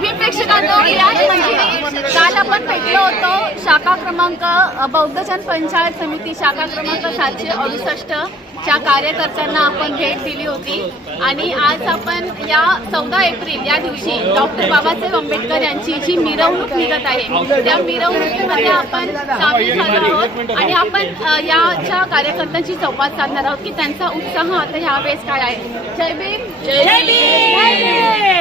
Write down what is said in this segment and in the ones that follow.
भीम प्रेक्षकांनो मी आज मंजिरी काल आपण भेटलो होतो शाखा क्रमांक बौद्धजन पंचायत समिती शाखा क्रमांक सातशे अडुसष्ट. च्या कार्यकर्त्यांना आपण भेट दिली होती. आणि आज आपण या चौदा एप्रिल या दिवशी डॉक्टर बाबासाहेब आंबेडकर यांची जी मिरवणूक निघत आहे त्या मिरवणुकीमध्ये आपण सामील झालो आहोत. आणि आपण याच्या कार्यकर्त्यांशी संवाद साधणार आहोत की त्यांचा उत्साह आता ह्यावेळेस काय आहे. जय भीम! जय भीम!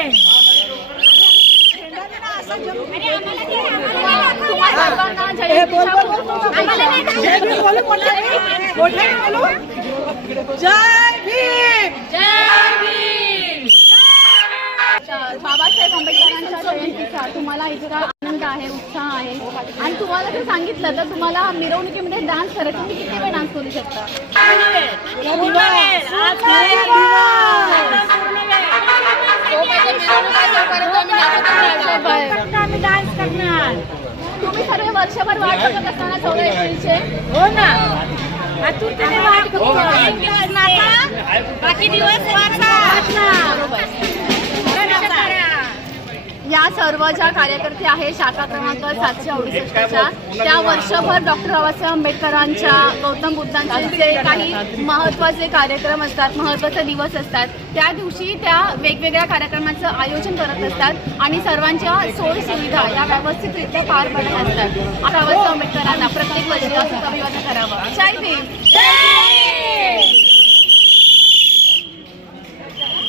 जय भीम बाबासाहेब आंबेडकरांच्या जयंतीचा तुम्हाला इतका आनंद आहे उत्साह आहे आणि तुम्हाला जर सांगितलं तर तुम्हाला मिरवणुकीमध्ये डान्स करायचं तुम्ही किती वेळ डान्स करू शकता तुम्ही सर्व वर्षभर वाट बघत असताना चौदा एप्रिलचे हो ना. आतुरतेने वाट बघतो. बाकी दिवस या सर्व ज्या कार्यकर्ते आहेत शाखा क्रमांक सातशे अडुसष्टच्या. त्या वर्षभर डॉक्टर बाबासाहेब आंबेडकरांच्या गौतम बुद्धांचे जे काही महत्त्वाचे कार्यक्रम असतात महत्त्वाचे दिवस असतात त्या दिवशी त्या वेगवेगळ्या कार्यक्रमाचं आयोजन करत असतात आणि सर्वांच्या सोय सुविधा या व्यवस्थितरित्या पार पडत असतात. बाबासाहेब आंबेडकरांना प्रत्येक वर्षी अभिवादन करावं. जय भीम!